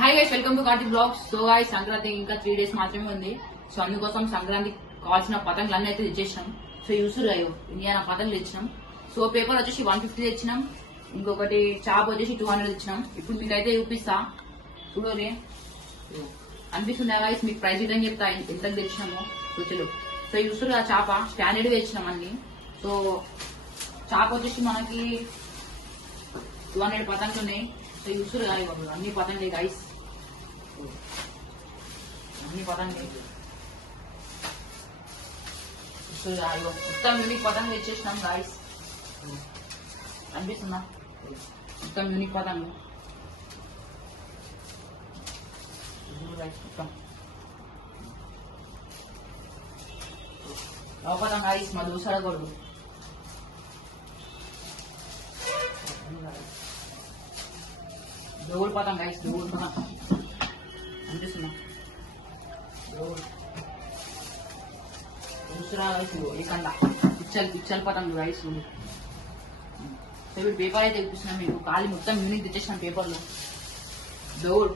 Hi guys, welcome to Karthik blogs. So guys, Sankranti ఇంకా 3 days మాత్రమే ఉంది. సో అందుకోసం సంక్రాంతి కావాల్సిన పతంగులు అన్నీ అయితే తెచ్చేసినాం. సో యూసురు అయ్యో ఇండియా పతంగులు తెచ్చినాం. సో పేపర్ వచ్చేసి 150 తెచ్చినాం. ఇంకొకటి చాప్ వచ్చేసి 200 తెచ్చినాం. ఇప్పుడు మీకు అయితే చూపిస్తా చూడోరే. అనిపిస్తుందా గైస్? మీకు ప్రైస్ ఇదని చెప్తా ఎంత తెచ్చినామో. సో చలో. సో యూసురు ఆ చాప స్టాండర్డ్ తెచ్చినాం అన్ని. సో చాప్ వచ్చేసి మనకి 200 పతంగులు ఉన్నాయి. సో యూసురు అన్ని పతంగులే గైస్, అన్ని పతంగులే. మొత్తం యూనిక్ పతంగులు ఇచ్చేసినాం గాయస్. అనిపిస్తుందా? మొత్తం యూనిక్ పతంగులు మొత్తం పతంగ గాయస్. మా దోసడ కొడు దోగుడు పతంగ గాయస్, దోగుడు పతంగ అనిపిస్తుందా? దోగుడు दूसरा ఏకండా పిచ్చలు పతంగులు రైస్. సో ఇప్పుడు పేపర్ అయితే చూపిస్తున్నాం మీకు. ఖాళీ మొత్తం యూనిక్ తెచ్చేసినాం పేపర్లో. దౌడ్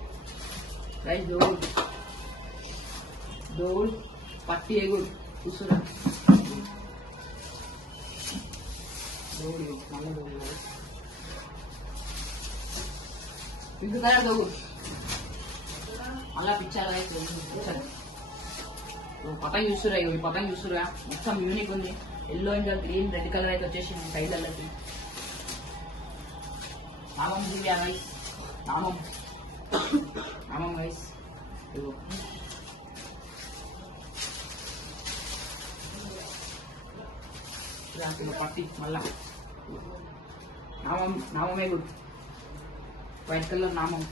రైస్, దౌడ్ పట్టి ఎగుడు చూస్తున్నా. పింక్ కలర్ దౌడ్ అలా పిచ్చారు రైస్. పతంగ చూస్తురా, ఈ పతంగ చూస్తురా మొత్తం యూనిక్ ఉంది. ఎల్లో ఇంకా గ్రీన్ రెడ్ కలర్ అయితే వచ్చేసి సైడ్లకి. నామం దివ్యా రైస్, నామం రైస్. పట్టి మళ్ళా నామమే గుడ్, వైట్ కలర్ నామం.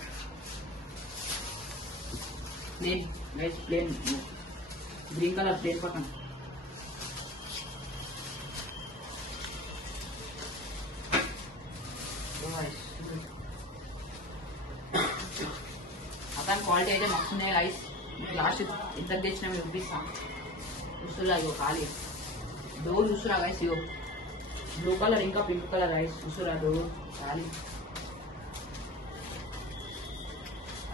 Plain rice, plain green colour plain పక్కన. అతని క్వాలిటీ అయితే మస్తు ఉన్నాయి రైస్. లాస్ట్ ఎంత తెచ్చినా మీరు చూపిస్తాం. చూస్తురా ఇగో ఖాళీ డోర్ చూస్తురా రైస్. ఇగో బ్లూ కలర్ ఇంకా పింక్ కలర్ రైస్ చూస్తురా డోర్ ఖాళీ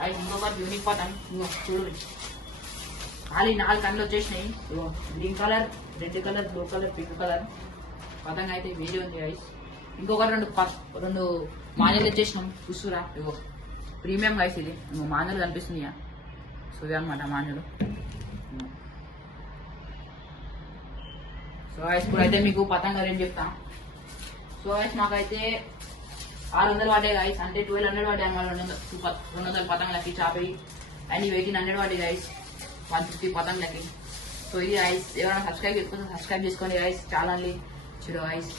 రైస్. ఇంకొకటి యూనిక్ పతంగ్ ఇంకో చూడు. ఖాళీ 4 కన్నులు వచ్చేసినాయి. Green colour, red colour, blue colour, pink colour పతంగ అయితే వేరే ఉంది రైస్. ఇంకొకటి రెండు మానలు వచ్చేసినాం చూస్తురా. ఇగో ప్రీమియం రైస్ ఇది. మానలు కనిపిస్తున్నాయా? సో ఇవి అనమాట మానలు. సో రైస్ ఇప్పుడు అయితే మీకు పతంగ రేట్ చెప్తా. సో రైస్ మాకైతే 600 పడ్డాయి రైస్. అంటే 1200 పడ్డాయి అన్నమాట. 200 పతంగులకి చాపి అన్ని 1800 పడ్డాయి రైస్. 150 పతంగులకి. సో ఇది రైస్. ఎవరైనా సబ్స్క్రైబ్ చేసుకోండి రైస్ ఛానల్ని. చూడు రైస్.